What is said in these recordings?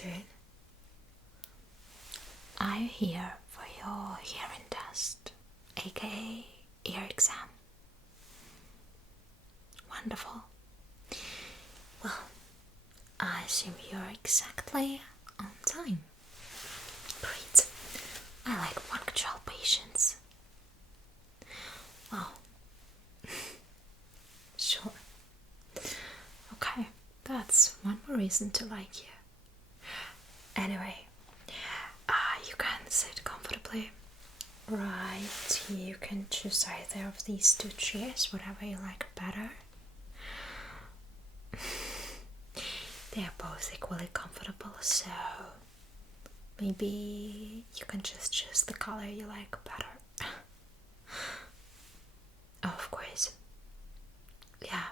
understood. I'm here for your hearing test, aka ear exam. Wonderful. Well, I assume you're exactly on time. Great. I like punctual patients. Well, sure. Okay, that's one more reason to like you. Anyway, you can sit comfortably. Right, you can choose either of these two chairs, whatever you like better. They are both equally comfortable, so maybe you can just choose the color you like better. Oh, of course. Yeah,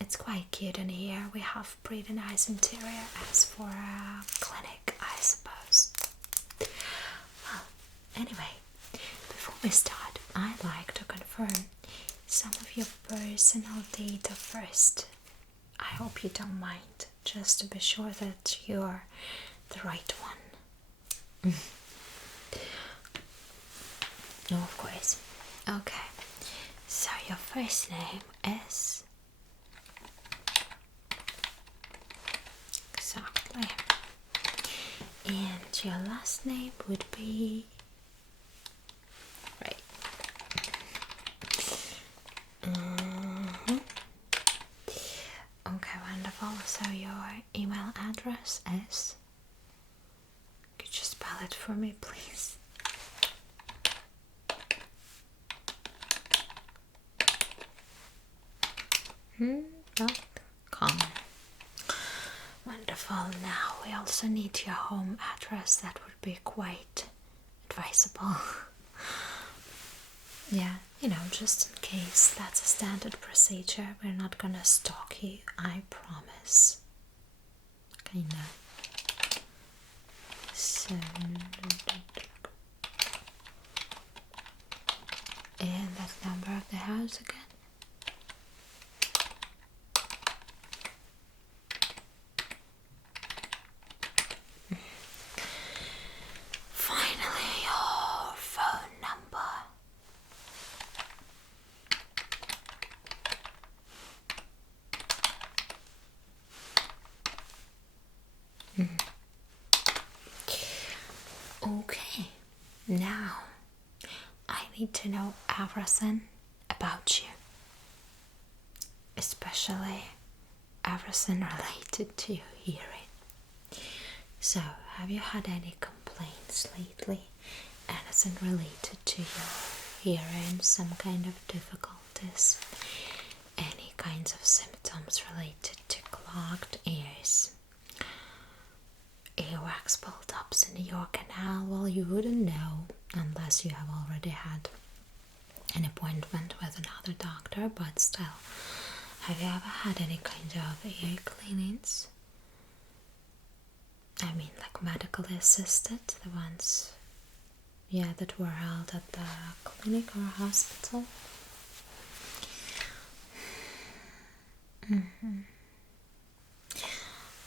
it's quite cute in here. We have pretty nice interior as for a clinic, I suppose. Well, anyway, before we start, I'd like to confirm some of your personal data first. I hope you don't mind, just to be sure that you're the right one. No, of course. Okay, so your first name is... Exactly. And your last name would be... Right. Okay, wonderful. So your email address is... Could you spell it for me, please? .com. Wonderful. Now we also need your home address. That would be quite advisable. Yeah, you know, just in case. That's a standard procedure. We're not gonna stalk you, I promise. Okay, now. So... And that number of the house again? Finally, your phone number. Okay, now I need to know everything about you, especially everything related to your hearing. So, have you had any complaints lately? Anything related to your hearing? Some kind of difficulties? Any kinds of symptoms related to clogged ears? Earwax buildups in your canal? Well, you wouldn't know unless you have already had an appointment with another doctor, but still, have you ever had any kind of ear cleanings? I mean, like medically assisted, the ones, yeah, that were held at the clinic or hospital.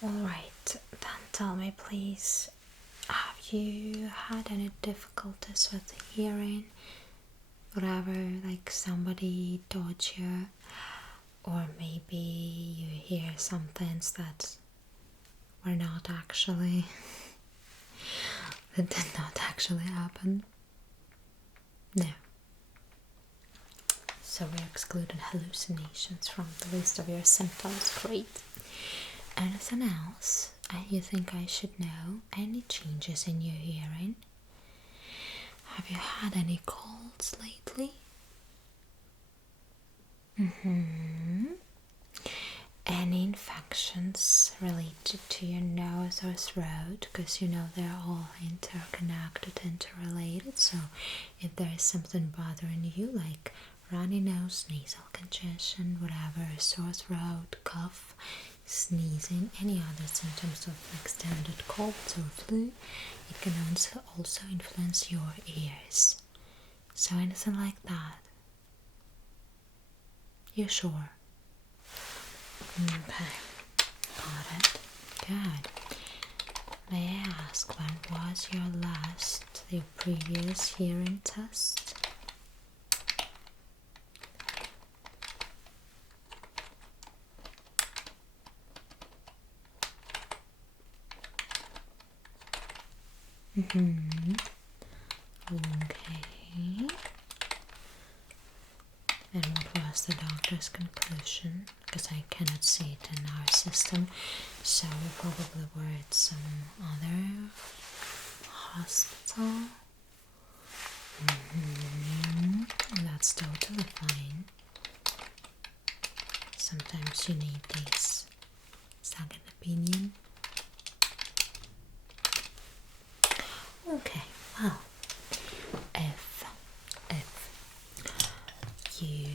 Alright, then tell me please, have you had any difficulties with hearing? Whatever, like somebody taught you, or maybe you hear some things that were not actually, that did not actually happen? No. So we excluded hallucinations from the list of your symptoms. Great. Anything else you think I should know? Any changes in your hearing? Have you had any colds lately? Any infections related to your nose or throat? Because you know they're all interconnected, interrelated. So if there is something bothering you, like runny nose, nasal congestion, whatever, sore throat, cough, sneezing, any other symptoms of extended colds or flu, it can also influence your ears. So anything like that? You're sure? Okay, got it. Good. May I ask, when was your previous hearing test? Mm-hmm. Okay. And what was the doctor's conclusion? Because I cannot see it in our system. So we probably were at some other hospital. That's totally fine. Sometimes you need this second opinion. Okay, well, if you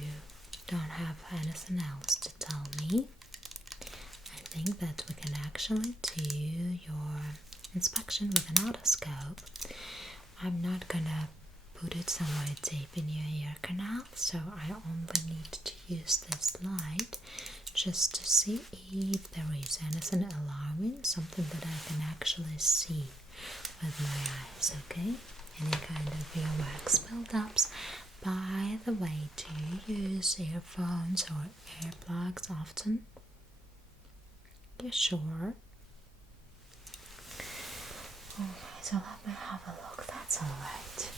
don't have anything else to tell me, I think that we can actually do your inspection with an otoscope. I'm not gonna put it somewhere deep in your ear canal, so I only need to use this light just to see if there is anything alarming, something that I can actually see with my eyes, okay? Any kind of earwax buildups. By the way, do you use earphones or earplugs often? You sure? Okay, so let me have a look. That's alright.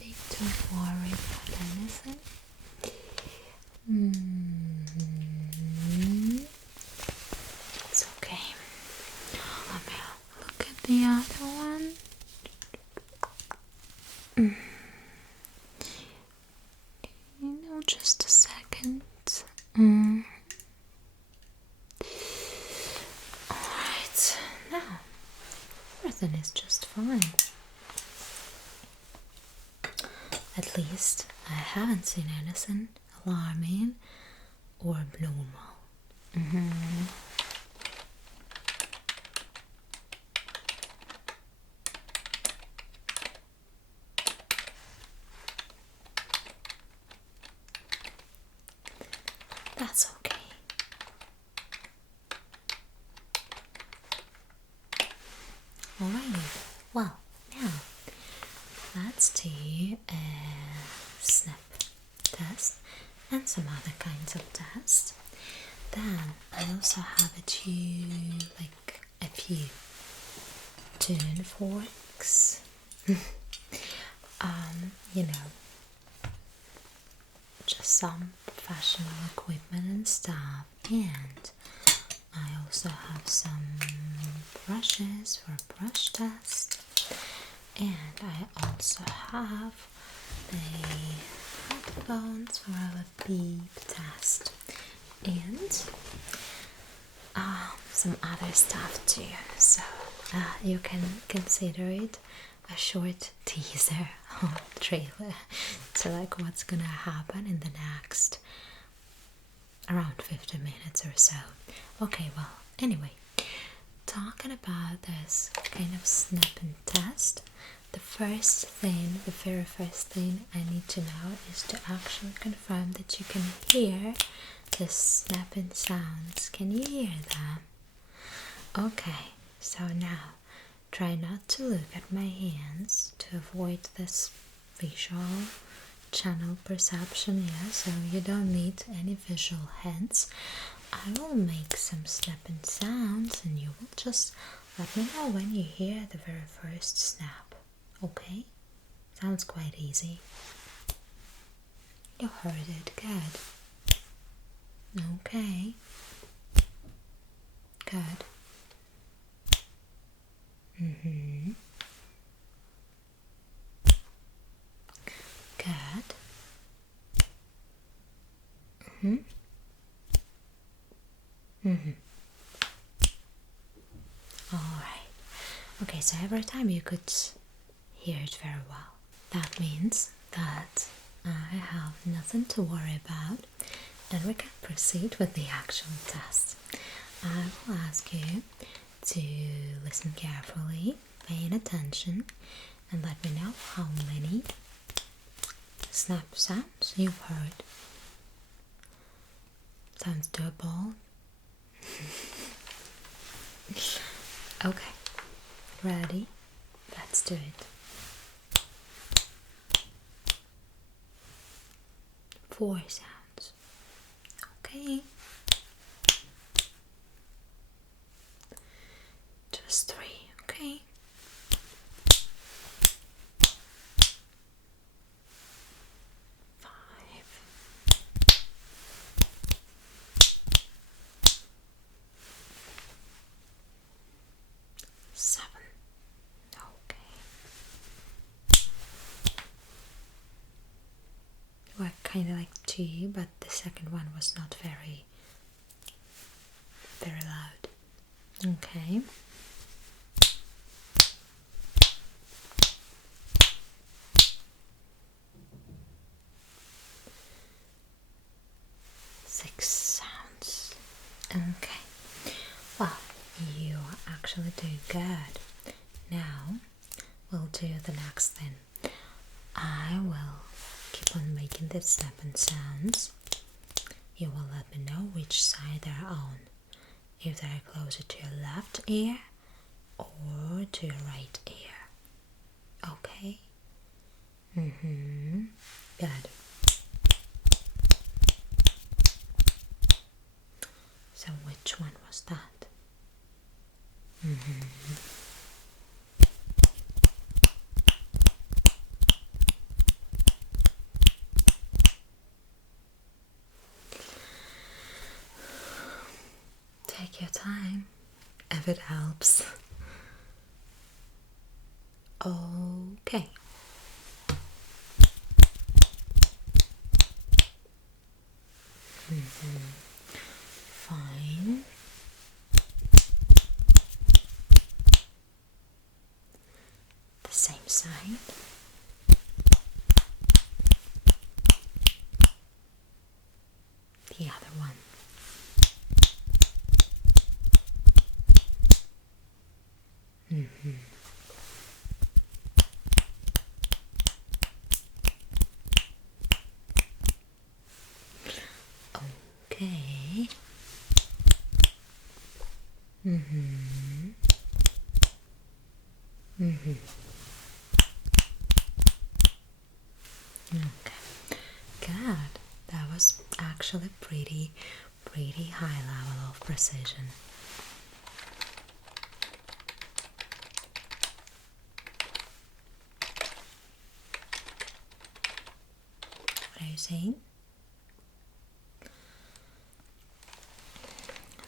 Need to worry about anything. It's okay. Let me look at the other one. Just a second. Alright, now everything is just fine. At least I haven't seen anything alarming or abnormal. That's okay. Alrighty, well, now let's do a snap test and some other kinds of tests. Then I also have a few tuning forks. You know, just some professional equipment and stuff, and I also have some brushes for a brush test, and I also have the headphones for a beep test, and some other stuff too. So you can consider it a short teaser or trailer to like what's gonna happen in the next around 50 minutes or so. Okay, well, anyway, talking about this kind of snapping test, the very first thing I need to know is to actually confirm that you can hear the snapping sounds. Can you hear them? Okay, so now try not to look at my hands to avoid this visual channel perception, yeah, so you don't need any visual hints. I will make some snapping sounds and you will just let me know when you hear the very first snap, okay? Sounds quite easy. You heard it, good. Okay. Good. Good. Alright. Okay, so every time you could hear it very well. That means that I have nothing to worry about and we can proceed with the actual test. I will ask you to listen carefully, paying attention, and let me know how many snap sounds you've heard. Sounds doable. Okay, Ready? Let's do it. 4 sounds. Okay. Just 3, okay? 5. 7. Okay. Well, kind of like 2, but the second one was not very loud. Okay. 6 sounds. Okay. Well, you are actually doing good. Now we'll do the next thing. I will keep on making the 7 sounds. You will let me know which side they're on. If they're closer to your left ear or to your right ear. Okay? Good. So which one was that? Take your time if it helps. Okay. Fine. The same side. The other one. Okay. Okay. Good. That was actually pretty high level of precision. What are you saying?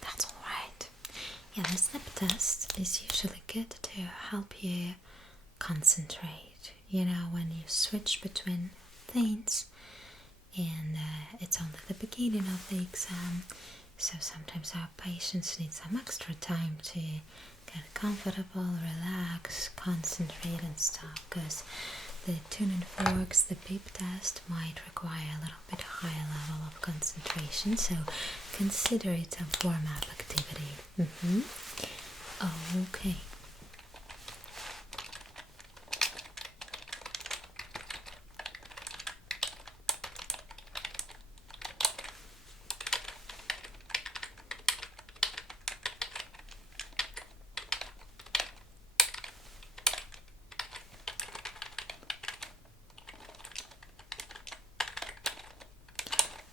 That's alright. Yeah, the snap test is usually good to help you concentrate. You know, when you switch between things, and it's only the beginning of the exam, so sometimes our patients need some extra time to get comfortable, relax, concentrate and stuff, because the tuning forks, the beep test might require a little bit higher level of concentration, so consider it a warm-up activity. Okay.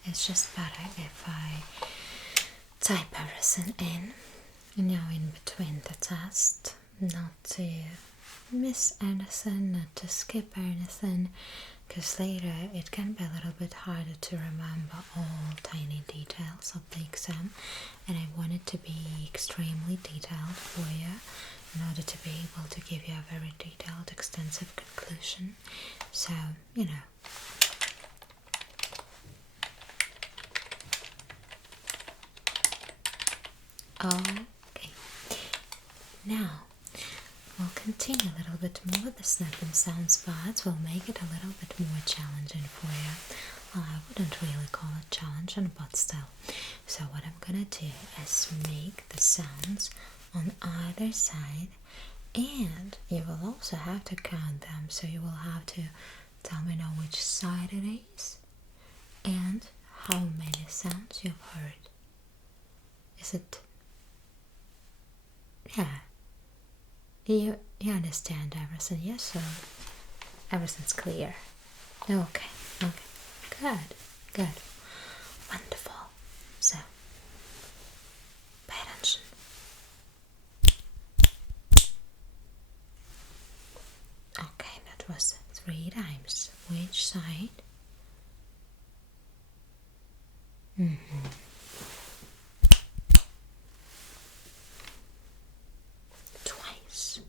It's just better if I type everything in, in between the test, not to miss anything, not to skip anything, because later it can be a little bit harder to remember all tiny details of the exam, and I want it to be extremely detailed for you in order to be able to give you a very detailed, extensive conclusion. So, Okay, now we'll continue a little bit more with the snapping sounds, but we'll make it a little bit more challenging for you. Well, I wouldn't really call it challenging, but still. So what I'm gonna do is make the sounds on either side, and you will also have to count them, so you will have to tell me now which side it is and how many sounds you've heard. Is it... Yeah. you understand everything, yes? So everything's clear. Okay, good, good, wonderful. So pay attention. Okay, that was 3 times. Which side? Twice.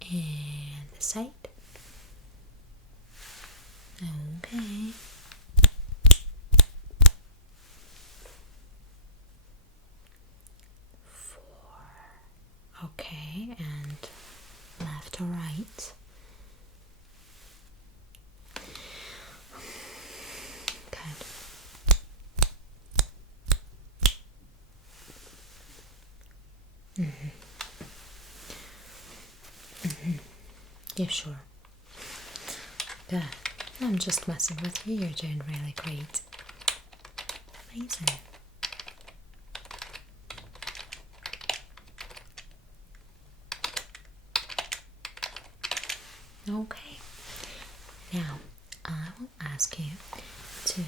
And the side. Okay. 4. Okay, and left or right? Good. You sure? Good. I'm just messing with you. You're doing really great. Amazing. Okay. Now, I will ask you to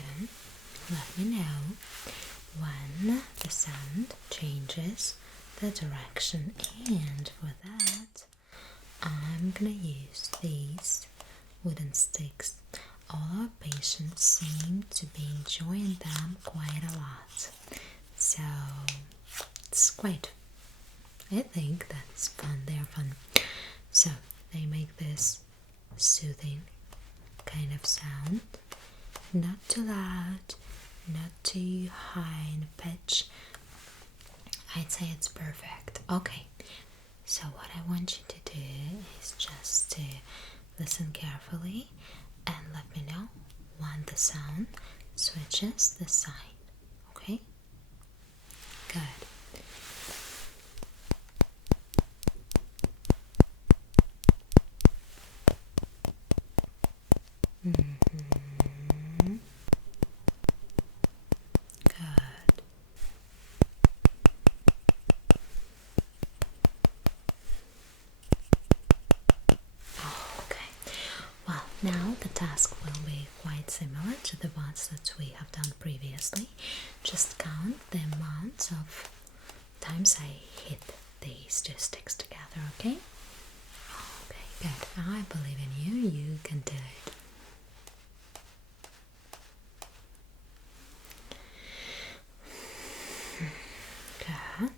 let me know when the sound changes the direction, and for that, I'm gonna use these wooden sticks. All our patients seem to be enjoying them quite a lot, so it's quite, I think that's fun. They're fun. So they make this soothing kind of sound, not too loud, not too high in pitch. I'd say it's perfect. Okay, so what I want you to do is just to listen carefully and let me know when the sound switches the side. Okay? Good. Good. Okay. Well, now the task will be quite similar to the ones that we have done previously. Just count the amount of times I hit these 2 sticks together, okay? Okay, good. I believe in you. You can do it. Good.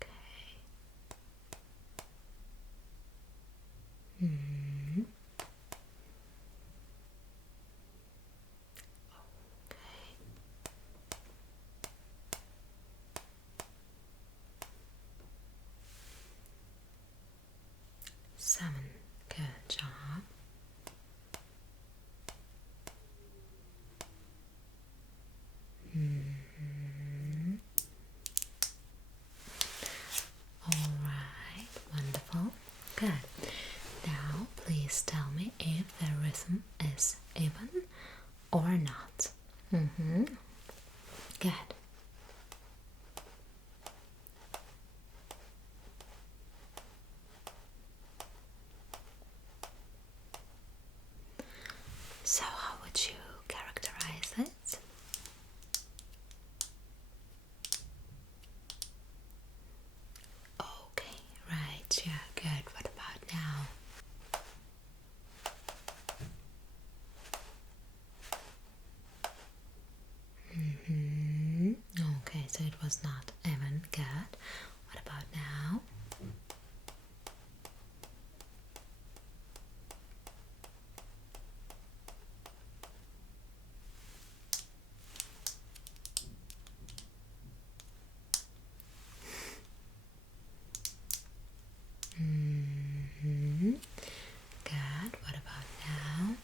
Okay. Okay. 7. Good job. Alright, wonderful. Good. Now, please tell me if the rhythm is even or not. Good. So, how would you characterize it? Okay, right, yeah, good. What about now? Okay, so it was not even good. What about now? Good. What about now?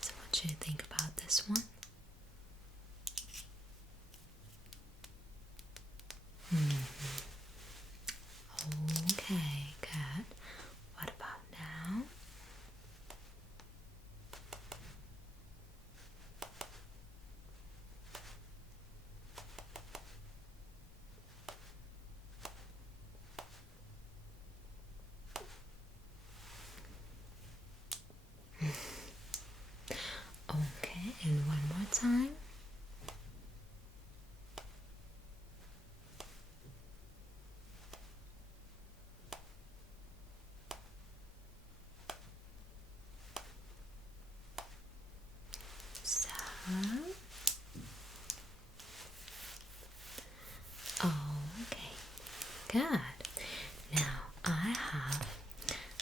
So what do you think about this one? Okay, good. Now I have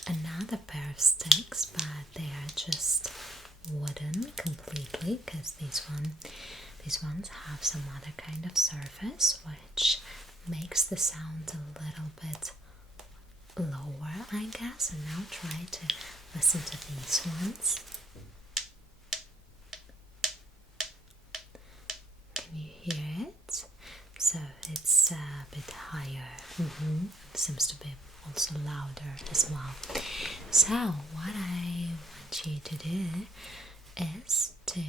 another pair of sticks, but they are just wooden completely because these ones have some other kind of surface which makes the sound a little bit lower, I guess. And now try to listen to these ones. Can you hear it? So it's a bit higher. Seems to be also louder as well. So what I want you to do is to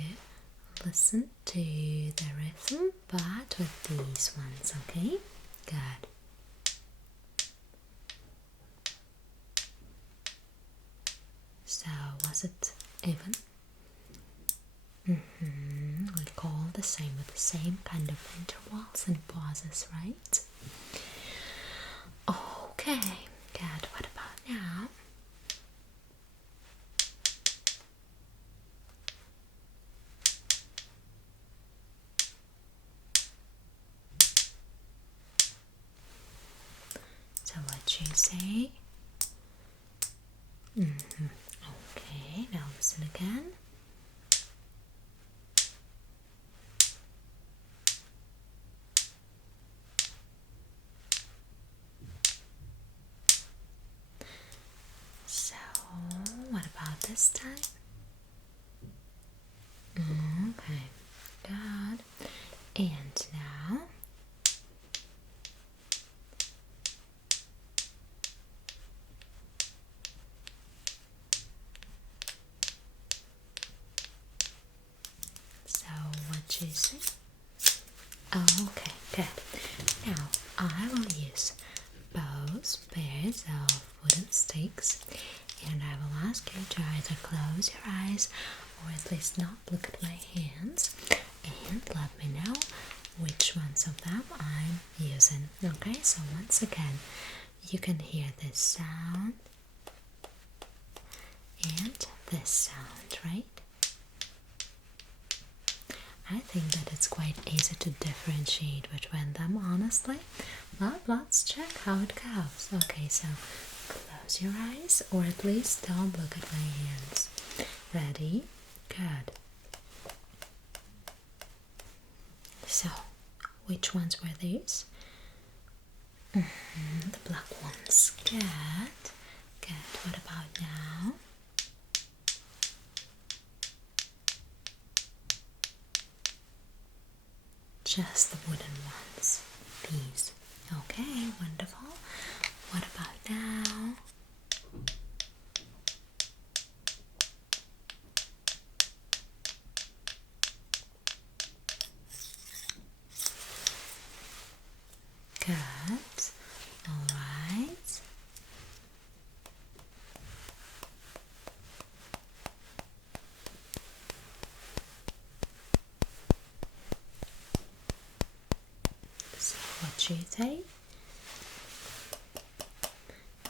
listen to the rhythm, but with these ones, okay? Good. So was it even? We call the same with the same kind of intervals and pauses, right? Okay, good. What about now? So what you say? Okay, now listen again. So, what about this time? Okay, good. And now? So, what you see? Okay, good. Now, I will use both pairs of wooden sticks, and I will ask you to either close your eyes or at least not look at my hands and let me know which ones of them I'm using. Okay, so once again, you can hear this sound and this sound, right? I think that it's quite easy to differentiate between them, honestly. But let's check how it goes. Okay, so close your eyes, or at least don't look at my hands. Ready? Good. So, which ones were these? The black ones. Good. Good. What about now? Just the wooden ones. These. Okay, wonderful. What about now? Good. All right. So what you say?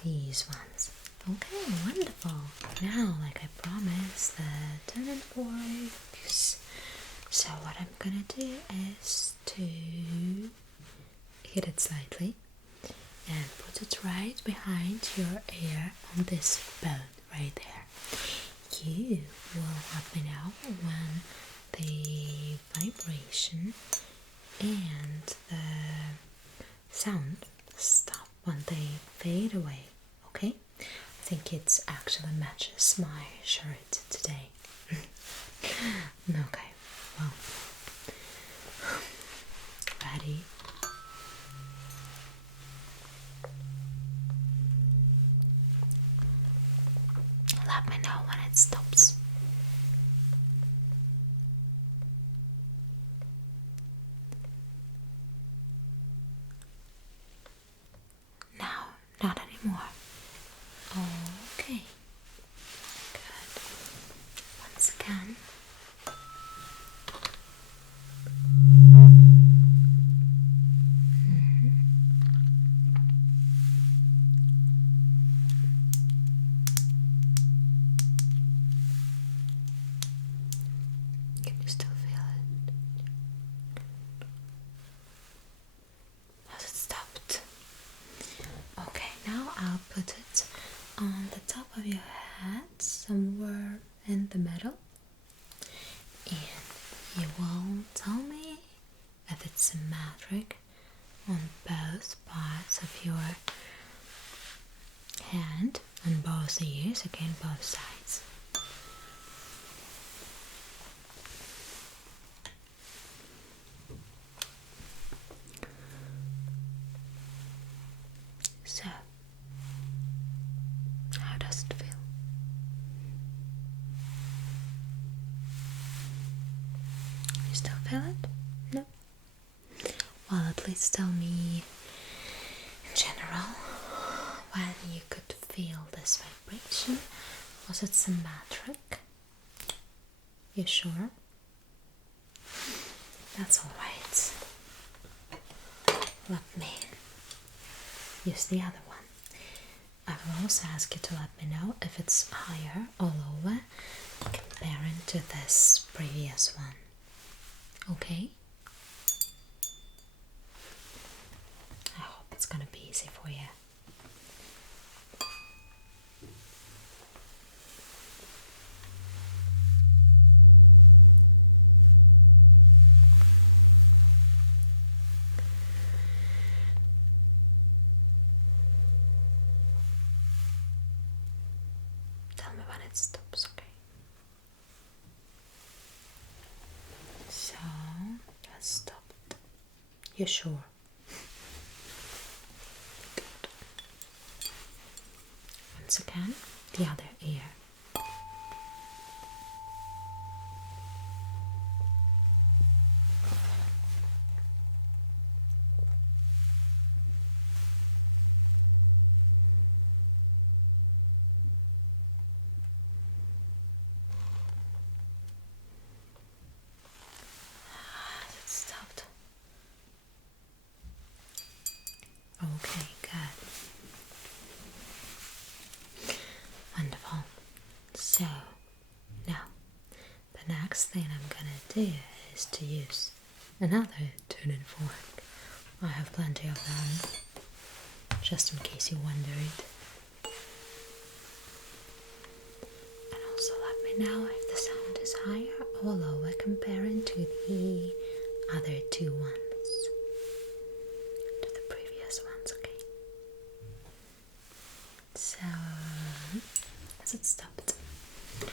These ones. Okay, wonderful. Now, like I promised, the turning forks. So what I'm gonna do is to hit it slightly and put it right behind your ear on this bone right there. You will let me know when the vibration and the sound stop, when they fade away. Okay, I think it actually matches my shirt today. Okay, well, ready? Let me know when it stops. Now, not anymore. Okay. Good. Once again. your head somewhere in the middle, and you will tell me if it's symmetric on both parts of your hand, on both ears, again both sides. So, how does it feel? You still feel it? No? Well, at least tell me in general when you could feel this vibration. Was it symmetric? You sure? That's alright. Let me use the other one. I will also ask you to let me know if it's higher or lower comparing to this previous one. Okay? I hope it's gonna be easy for you. Tell me when it stops, okay? So, that's stopped. You sure? Good. Once again, the other ear. It stopped. Okay, good. Wonderful. So, now, the next thing I'm gonna do is to use another tuning fork. I have plenty of them, just in case you wondered. And also let me know if the sound is higher or lower comparing to the other two ones, to the previous ones, okay? So, has it stopped? Good.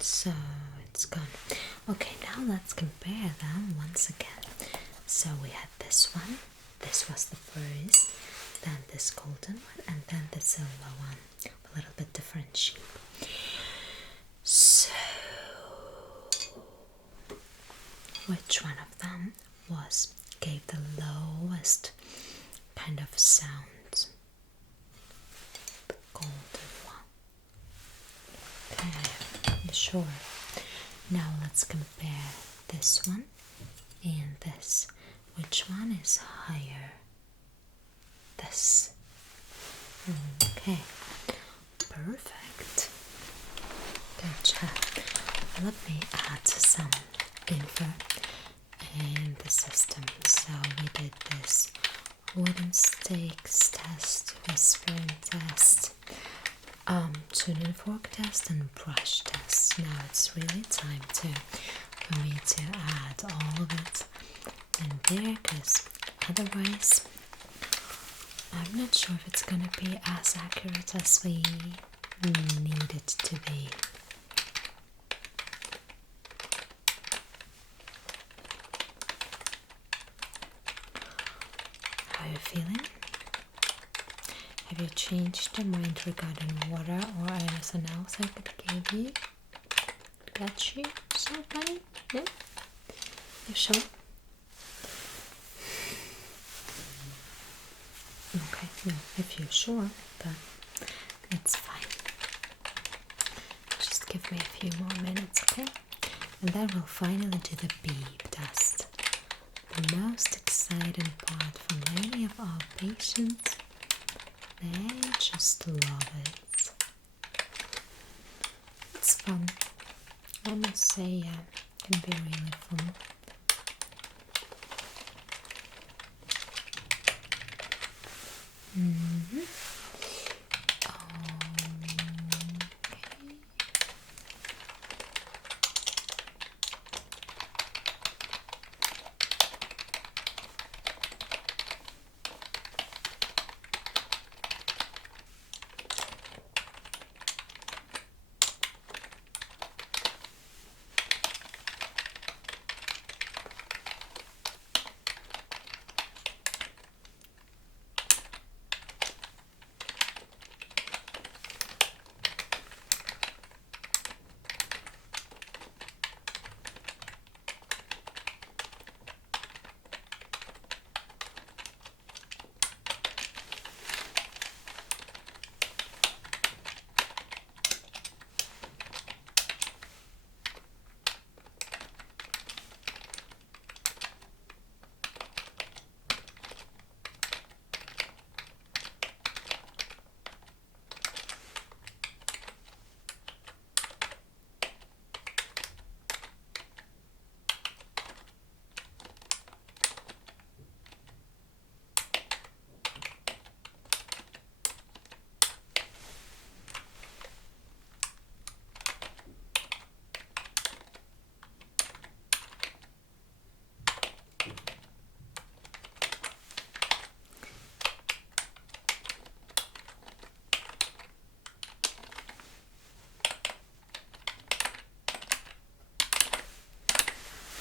So it's gone. Okay, now let's compare them once again. So we had this one, this was the first, then this golden one, and then the silver one, a little bit different shape. So, which one of them gave the lowest kind of sound? The golden one. Okay, you sure? Now let's compare this one and this. Which one is higher? This. Okay, perfect. Good job. Let me add some info in the system. So we did this wooden sticks test, whispering test, tuning fork test, and brush test. Now it's really time for me to add all of it in there, because otherwise I'm not sure if it's gonna be as accurate as we need it to be. How are you feeling? Have you changed your mind regarding water or anything else I could give you? Got you something? No? You sure? Okay, no, if you're sure, then it's fine. Just give me a few more minutes, okay? And then we'll finally do the beep test. The most exciting part for many of our patients. They just love it. fun. I must say, yeah, can be really fun. Mm-hmm.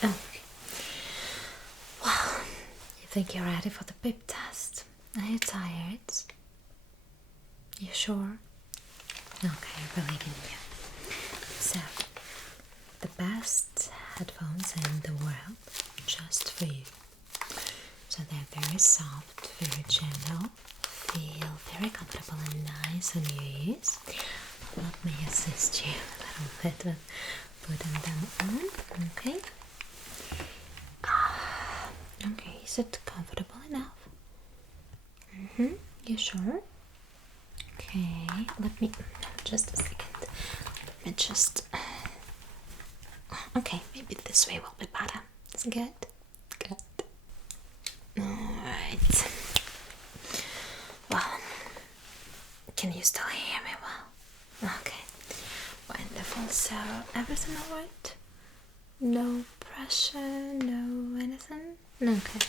Okay. Well, you think you're ready for the beep test? Are you tired? You sure? Okay, I believe in you. So, the best headphones in the world, just for you. So they're very soft, very gentle, feel very comfortable and nice on your ears. Let me assist you a little bit with putting them on, okay? Okay, is it comfortable enough? You sure? Okay, let me, just a second. Let me just, okay, maybe this way will be better. Is it good? Good. Alright. Well, can you still hear me well? Okay, wonderful. So, everything alright? No pressure, no anything? Okay,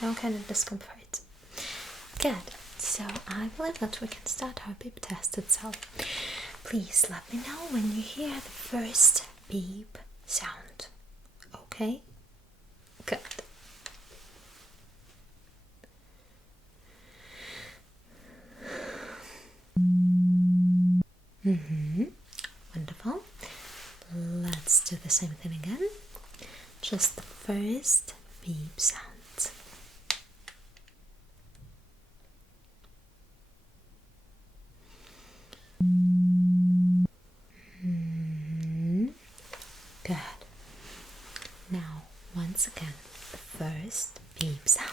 no kind of discomfort. Good. So, I believe that we can start our beep test itself. Please let me know when you hear the first beep sound. Okay? Good. Wonderful. Let's do the same thing again. Just the first beep sound. Good. Now, once again, the first beep sound.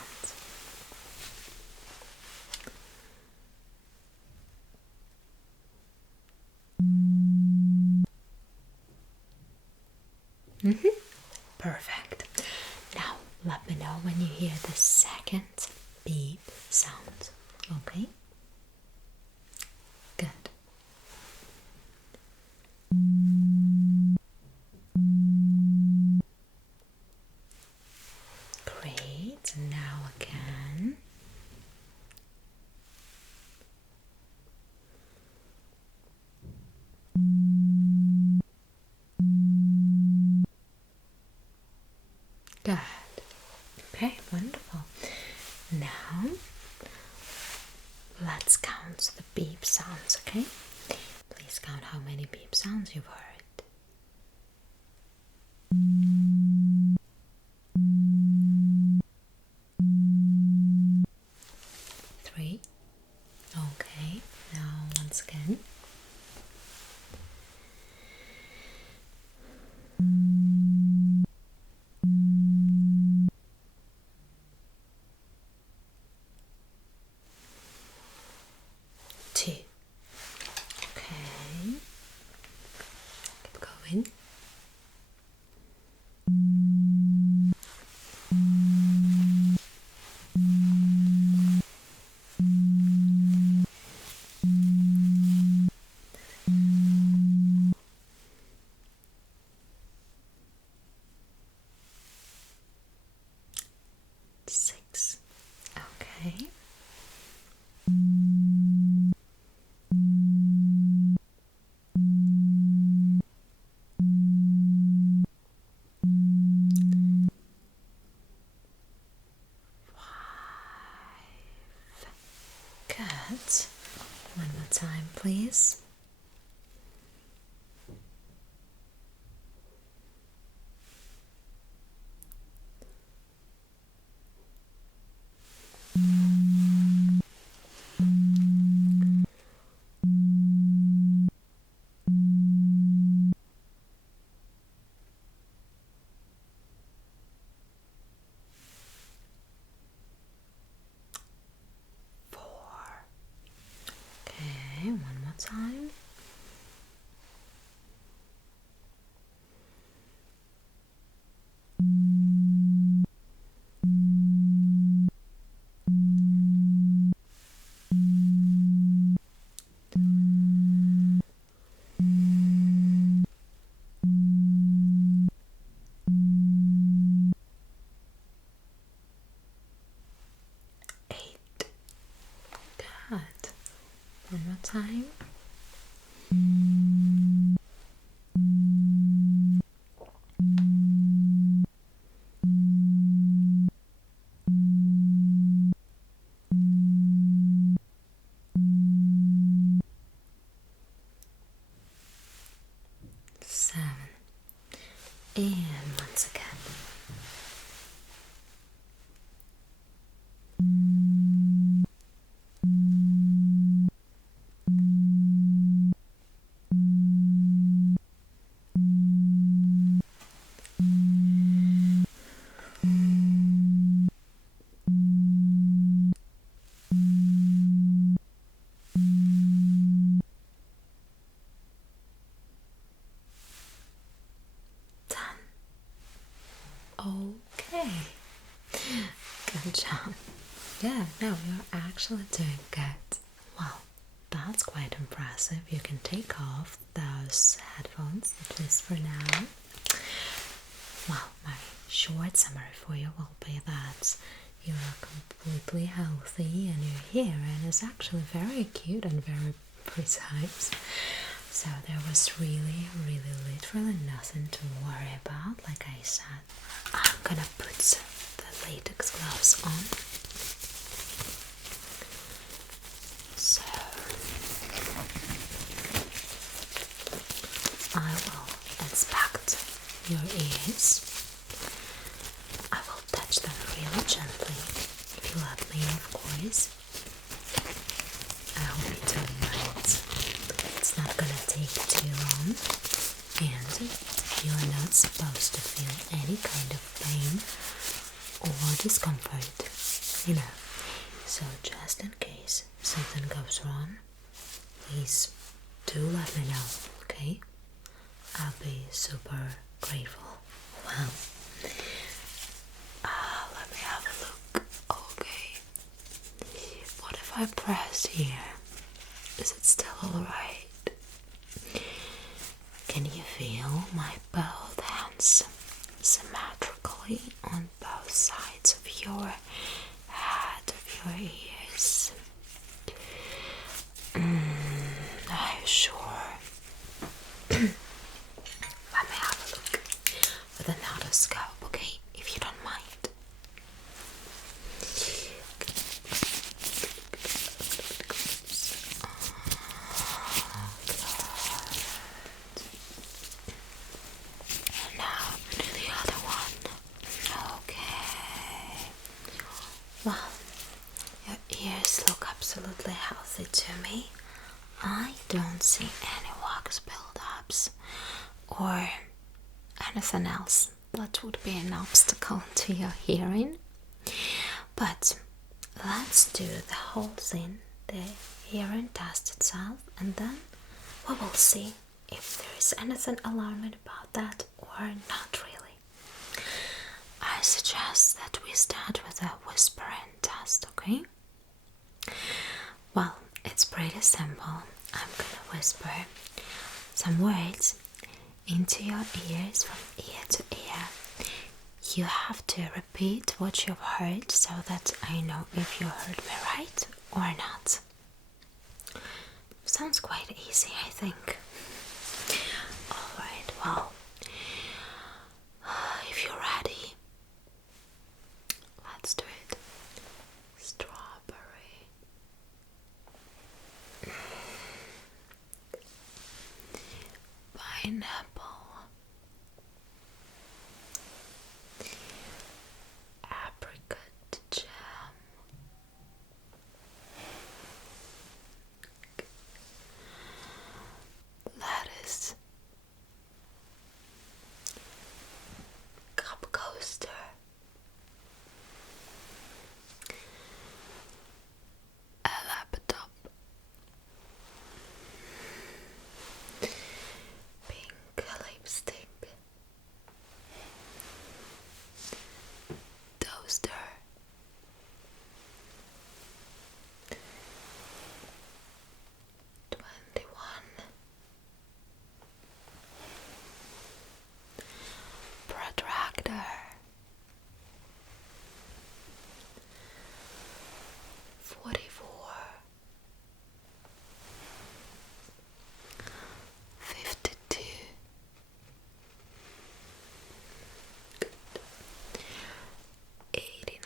Perfect. Now, let me know when you hear the second beep sound. Okay? Good. Great. Now again. Good. Okay, wonderful. Now, let's count the beep sounds, okay? Please count how many beep sounds you've heard. 3. Okay, now once again. 2. Okay. Keep Okay. Good. One more time, please. Okay, one more time. Eight. Good. One more time. Seven. And once again. Okay. Good job. Yeah, no, you're actually doing good. Well, that's quite impressive. You can take off those headphones, at least for now. Well, my short summary for you will be that you are completely healthy and your hearing is actually very acute and very precise. So there was really, literally nothing to worry about. Like I said, I'm gonna put the latex gloves on. So I will inspect your ears. I will touch them really gently, if you let me, of course. I hope you don't mind. It's not gonna take too long, and you are not supposed to feel any kind of pain or discomfort, you know. So just in case something goes wrong, please do let me know, okay? I'll be super grateful. Well, let me have a look. Okay. What if I press here? Is it still alright? Can you feel my both hands symmetrically on both sides of your head, of your ears? Are you sure? Let me have a look with an otoscope, okay? If you don't mind. And now do the other one. Okay. Well, your ears look absolutely healthy to me. I don't see any wax buildups or anything else that would be an obstacle to your hearing. But let's do the whole thing, the hearing test itself, and then we will see if there is anything alarming about that or not really. I suggest that we start with a whispering test, okay? Well, it's pretty simple. I'm gonna whisper some words into your ears from ear to ear. you have to repeat what you've heard so that I know if you heard me right or not. Sounds quite easy, I think. Alright, well, if you're ready, let's do it. Strawberry, pineapple, apricot jam, lettuce, cup coaster, a laptop, pink lipstick, toaster, protractor, 44, 52, 89.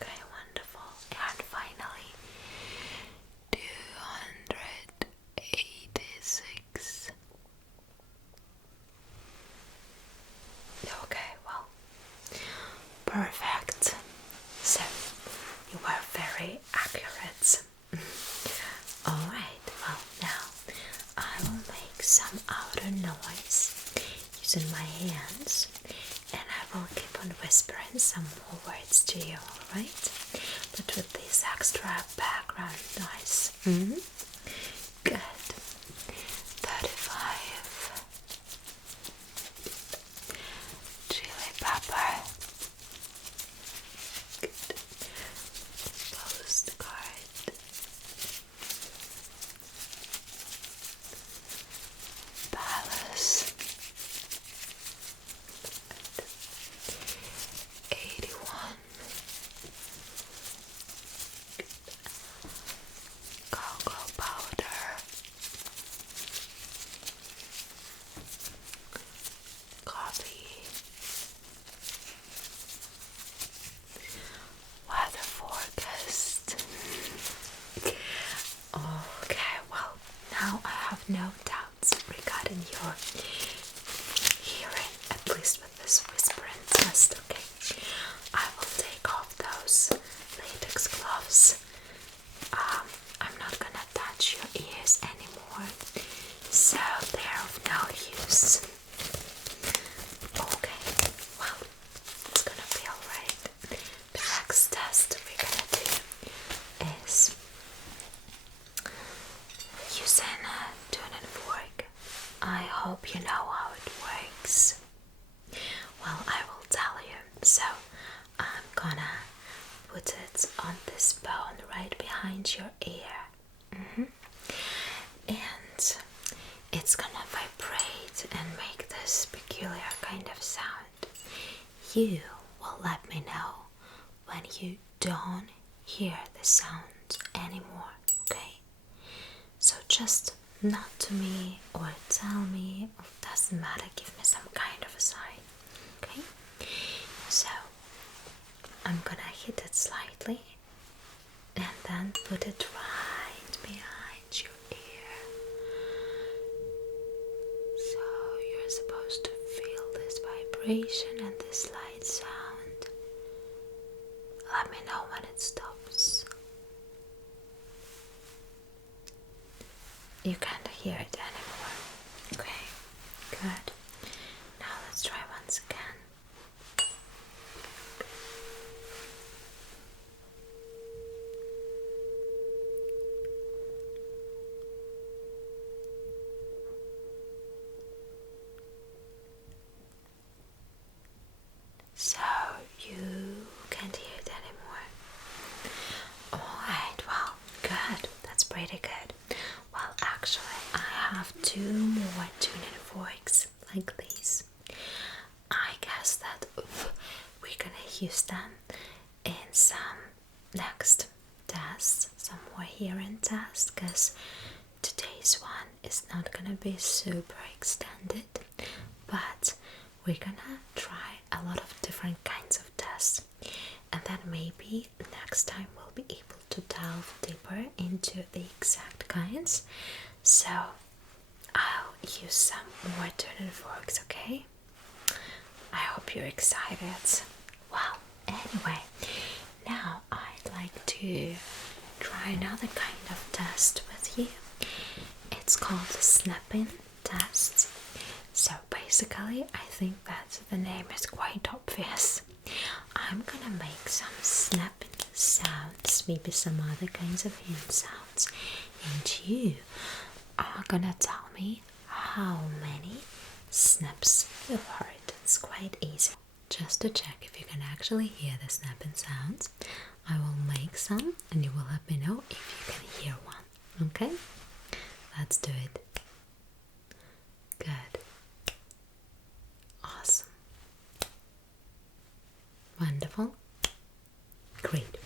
Okay, wonderful. And finally, 286. Okay, well, perfect. So, you were very accurate. Alright, well, now I will make some outer noise using my hands, and I will keep on whispering some more words to you, alright? But with this extra background noise. Good. 35. Chili pepper. Good. Postcard. Palace. 81. Cocoa powder. Coffee. Weather forecast. Okay, well, now I have no doubts regarding your hearing, at least with this whispering test, okay? I will take off those latex gloves. I'm not gonna touch your ears anymore, so they're of no use. Okay, well, it's gonna be alright. The next test we're gonna do is using a tuning fork. I hope you know how it works. Well, I will tell you. So, I'm gonna put it on this bone right behind your ear. And it's gonna vibrate and make this peculiar kind of sound. You will let me know when you don't hear the sound anymore, okay? So just nod to me or tell me, it doesn't matter, give me some kind of a sign, okay? So I'm gonna hit it slightly and then put it right behind your ear. So you're supposed to feel this vibration and this light sound. Let me know when it stops. You can't hear it anymore. Okay, good. Now let's try once again. So you can't hear it anymore. Alright, well, good. That's pretty good. Well, actually, I them in some next tests, some more hearing tests, because today's one is not gonna be super extended, but we're gonna try a lot of different kinds of tests, and then maybe next time we'll be able to delve deeper into the exact kinds. So I'll use some more tuning forks, okay? I hope you're excited. Well, anyway, now I'd like to try another kind of test with you. It's called the snapping test. So basically, I think that the name is quite obvious. I'm gonna make some snapping sounds, maybe some other kinds of hand sounds, and you are gonna tell me how many snaps you've heard. It's quite easy. Just to check if you can actually hear the snapping sounds, I will make some and you will let me know if you can hear one. Okay? Let's do it. Good. Awesome. Wonderful. Great.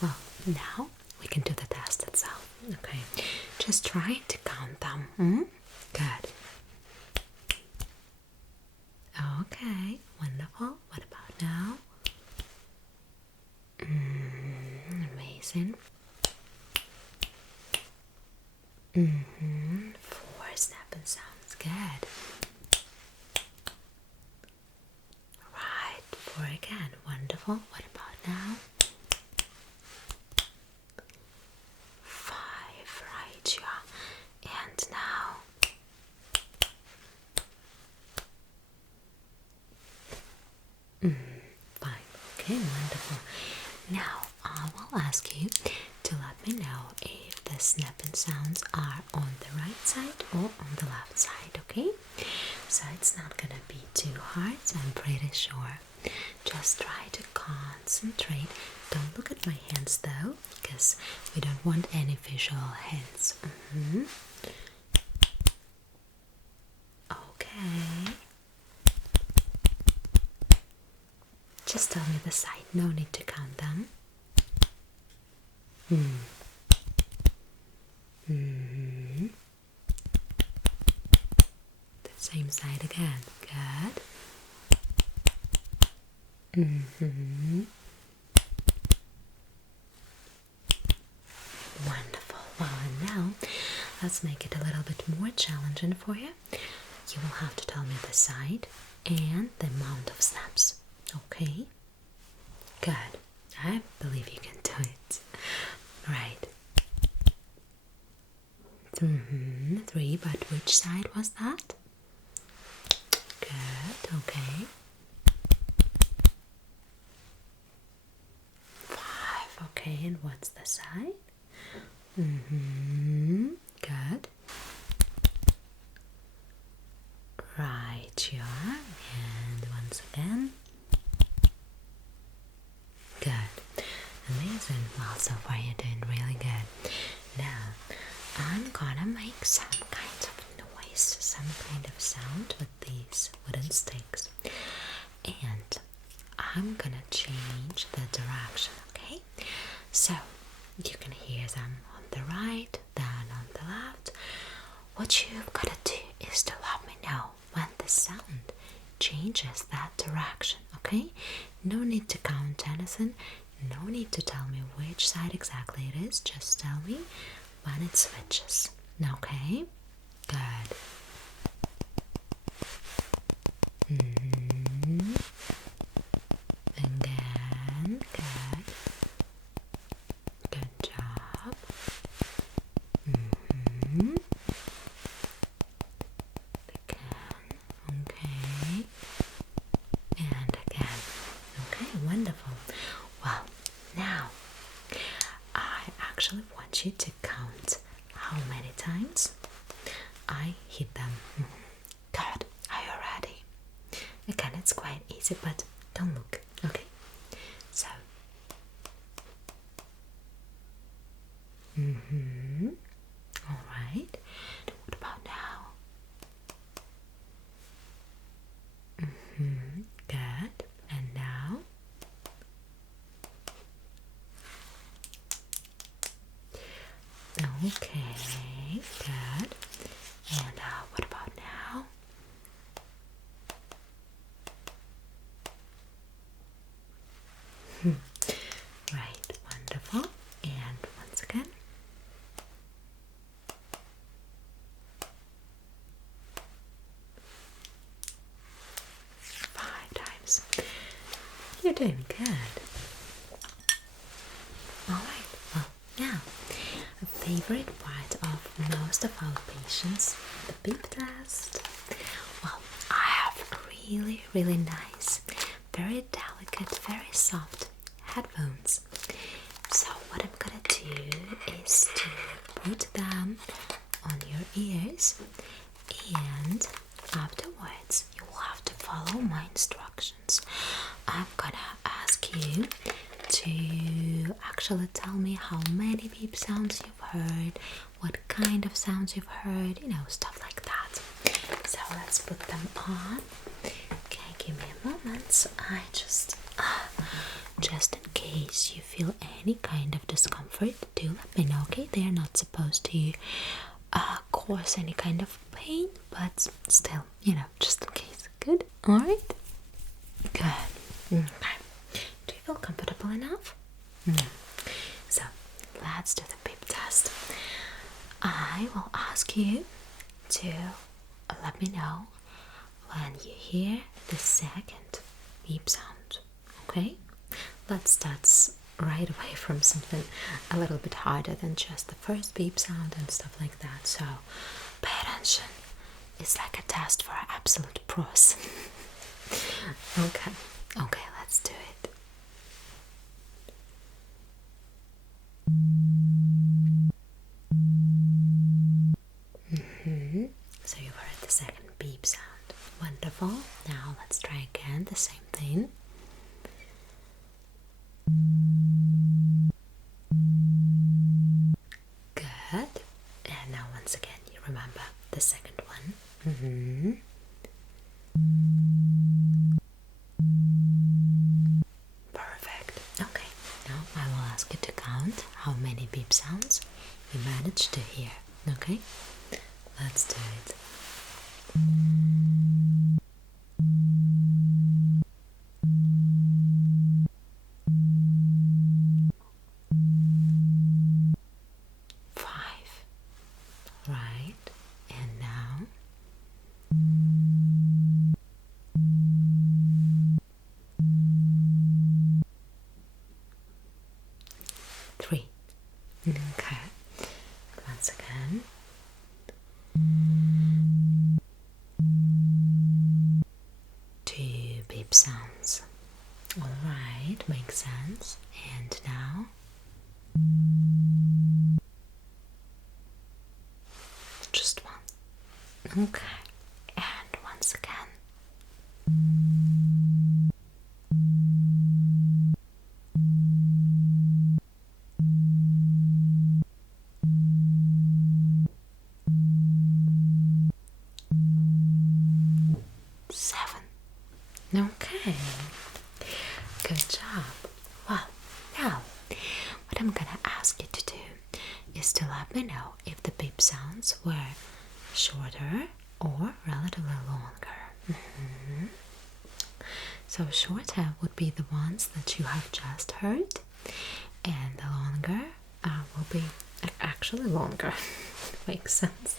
Well, now we can do the test itself. Okay. Just try to count them. Good. Okay. Wonderful. What about now? Amazing. 4 snapping sounds. Good. Right. 4 again. Wonderful. What about now? 5. Right. Yeah. And now. 5. Okay. Wonderful. Now I will ask you to let me know if the snapping sounds are on the right side or on the left side, okay? So it's not gonna be too hard, I'm pretty sure. Just try to concentrate. Don't look at my hands though, because we don't want any visual hints. Okay. Just tell me the side, no need to count them. The same side again. Good. Wonderful. Well, and now let's make it a little bit more challenging for you. You will have to tell me the side and the amount of snaps. Okay? Good. I believe you can do it. Right. 3, but which side was that? Good, okay. 5, okay, and what's the side? Good. Right, you are. And once again. Good. Amazing. Well, so far you're doing really good. Now, I'm gonna make some kind of noise, some kind of sound with these wooden sticks. And I'm gonna change the direction, okay? So, you can hear them on the right, then on the left. What you've gotta do is to let me know when the sound changes that direction, okay? No need to count anything, no need to tell me which side exactly it is, just tell me when it switches, okay? Good. Again, good. Good job. Again, okay. And again. Okay, wonderful. Well, now I actually want you to count how many times I hit them. Good. Are you ready? Again, it's quite easy, but don't look. Okay. So. All right. What about now? Good. And now? Okay, good. And what about now? Right, wonderful. And once again. 5 times. You're doing good. Alright, well, now, a favorite part of most of our patients, the beep test. Well, I have really nice, very delicate, very soft headphones. So what I'm gonna do is to put them on your ears, and afterwards you will have to follow my instructions. I'm gonna ask you to actually tell me how many beep sounds you've heard, what kind of sounds you've heard, stuff like that. So let's put them on. Okay, give me a moment. So I just in case you feel any kind of discomfort, do let me know, okay? They're not supposed to cause any kind of pain, but still, just in case. Good? Alright? Good. Okay. Do you feel comfortable enough? So, let's do the beep test. I will ask you to let me know when you hear the second beep sound, okay? Let's start right away from something a little bit harder than just the first beep sound and stuff like that. So pay attention. It's like a test for absolute pros. Okay, let's do it. So you've heard the second beep sound. Wonderful. Now let's try again the same thing. Good. And now once again, you remember the second one. Perfect. Okay. Now I will ask you to count how many beep sounds you managed to hear. Okay? Let's do it. 5. Right. And now 3. Okay. Once again. 2 beep sounds. Alright, makes sense. And now just 1. Okay. And once again. 7. Okay. Good job. Well, now what I'm gonna ask you to do is to let me know if the beep sounds were shorter or relatively longer. So shorter would be the ones that you have just heard, and the longer will be actually longer. Makes sense.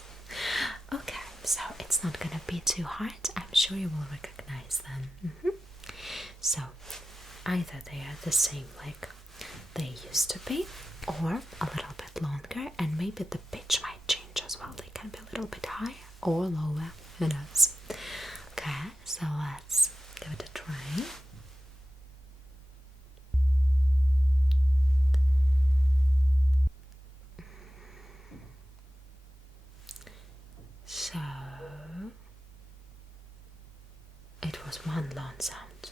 Okay, so it's not gonna be too hard. I'm sure you will recognize them. So either they are the same like they used to be, or a little bit longer, and maybe the pitch might change as well. They can be a little bit higher or lower, who knows. Okay, so let's give it a try. So it was one long sound.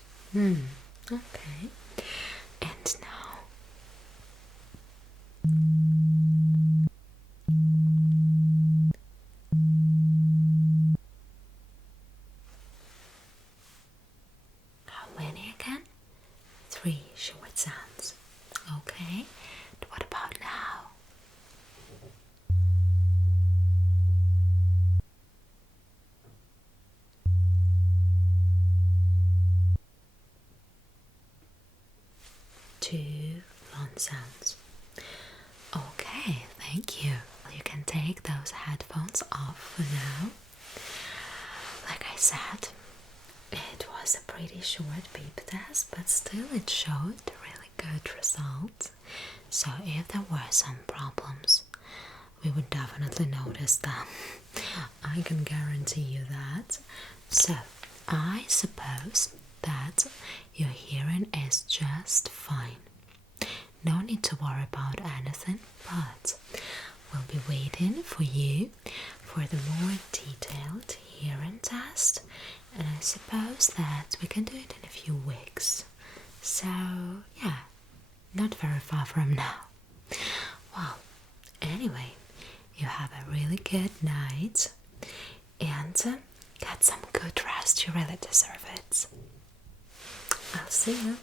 Okay. And now how many again? 3 short sounds. Okay. And what about now? 2 phone sounds. Okay, thank you. You can take those headphones off for now. Like I said, it was a pretty short beep test, but still it showed really good results. So if there were some problems, we would definitely notice them. I can guarantee you that. So I suppose that your hearing is just fine. No need to worry about anything, but we'll be waiting for you for the more detailed hearing test, and I suppose that we can do it in a few weeks. So, yeah, not very far from now. Well, anyway, you have a really good night and get some good rest. You really deserve it. I'll see you.